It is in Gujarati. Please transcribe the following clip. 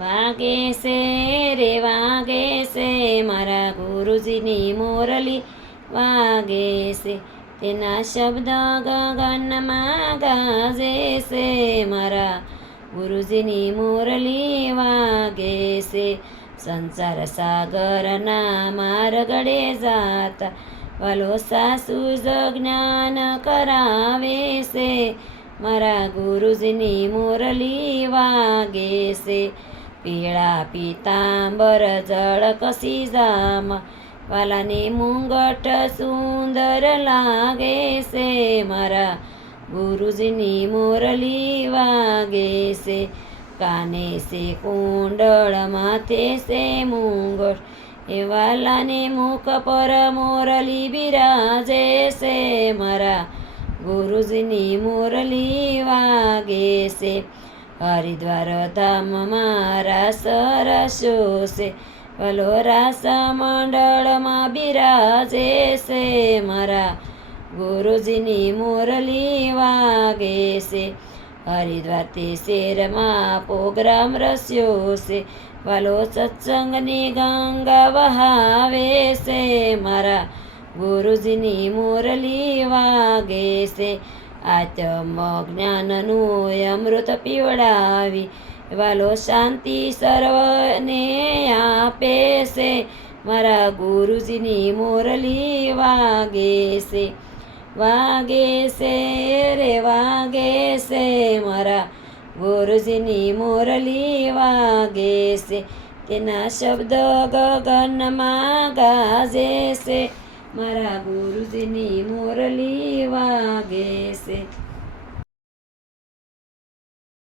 વાગે છે રે વાગે છે મારા ગુરુજીની મોરલી વાગે છે, તેના શબ્દ ગગનમાં ગાજે છે, મારા ગુરુજીની મોરલી વાગે છે. સંસાર સાગરના માર્ગડે જાતા વાલો સાસુ જ્ઞાન કરાવે છે, મારા ગુરુજીની મોરલી વાગે છે. પીળા પીતાંબર જળ કસી જામાં વાલાને મુંગટ સુંદર લાગે છે, મારા ગુરુજીની મોરલી વાગે છે. કાને છે કુંડળ માથે છે મુંગટ એ વાલાને મુખ પર મોરલી બિરાજે છે, મારા ગુરુજીની મોરલી વાગે છે. હરિદ્વાર ધામમાં રાસ રસ્યો છે, વાલો રાસ મંડળમાં બિરાજે છે, મારા ગુરુજીની મોરલી વાગે છે. હરિદ્વાર તે શેરમાં પ્રોગ્રામ રસ્યો છે, વાલો સત્સંગની ગંગા વહાવે છે, મારા ગુરુજીની મોરલી વાગે છે. આત્મ જ્ઞાનનું અમૃત પીવડાવી વાલો શાંતિ સર્વને આપે છે, મારા ગુરુજીની મોરલી વાગે છે. વાગે છે રે વાગે છે મારા ગુરુજીની મોરલી વાગે છે, તેના શબ્દ ગગનમાં ગાજે છે, મારા ગુરુજીની મોરલી વાગે છે.